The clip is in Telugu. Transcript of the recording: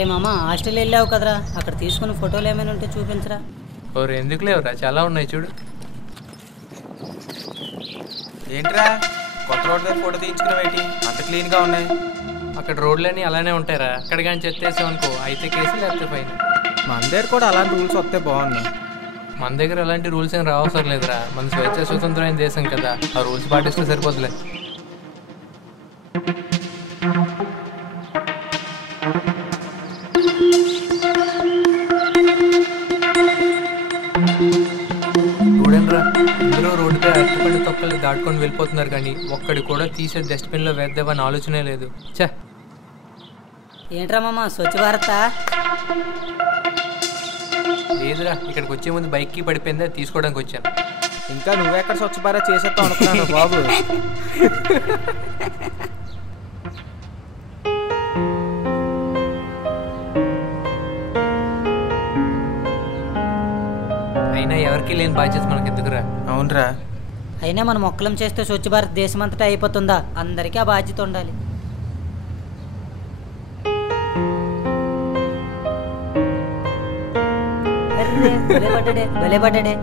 అరే మామ హాస్టల్ వెళ్ళావు కదరా, అక్కడ తీసుకున్న ఫోటోలు ఏమైనా ఉంటే చూపించరా. ఓరు ఎందుకు లేవురా, చాలా ఉన్నాయి చూడు. ఏంట్రా కొత్త రోడ్ మీద ఫోటో తీయించుకున్నావేటి, అంత క్లీన్గా ఉన్నాయి? అక్కడ రోడ్లన్నీ అలానే ఉంటాయిరా, అక్కడ కానీ చెత్తేసామనుకో అయితే కేసు లేకపోతే ఫైన్. మన దగ్గర కూడా అలాంటి రూల్స్ వస్తే బాగుంది. మన దగ్గర అలాంటి రూల్స్ ఏం రావసరం లేదురా, మన స్వేచ్ఛ స్వతంత్రమైన దేశం కదా, ఆ రూల్స్ పాటిస్తే సరిపోతులే. చూడండిరా, అందరూ రోడ్డుపై అరటిపండు తొక్కలు దాటుకొని వెళ్ళిపోతున్నారు, కానీ ఒక్కడి కూడా తీసే డస్ట్బిన్లో వేద్దామని ఆలోచనే లేదు. చే ఏంట్రా మామ స్వచ్ఛ భారత? లేదురా, ఇక్కడికి వచ్చే ముందు బైక్కి పడిపోయిందా తీసుకోవడానికి వచ్చాను. ఇంకా నువ్వెక్కడ స్వచ్ఛ భారత్ చేసేస్తావు అనుకున్నాను బాబు. అయినా ఎవరికి లేని బాధ్యత మనకి ఎందుకురా. అవునరా, అయినా మనం మొక్కలం చేస్తే స్వచ్ఛ భారత్ దేశం అంతటా అయిపోతుందా? అందరికీ ఆ బాధ్యత ఉండాలి. భలే పడ్డాడే.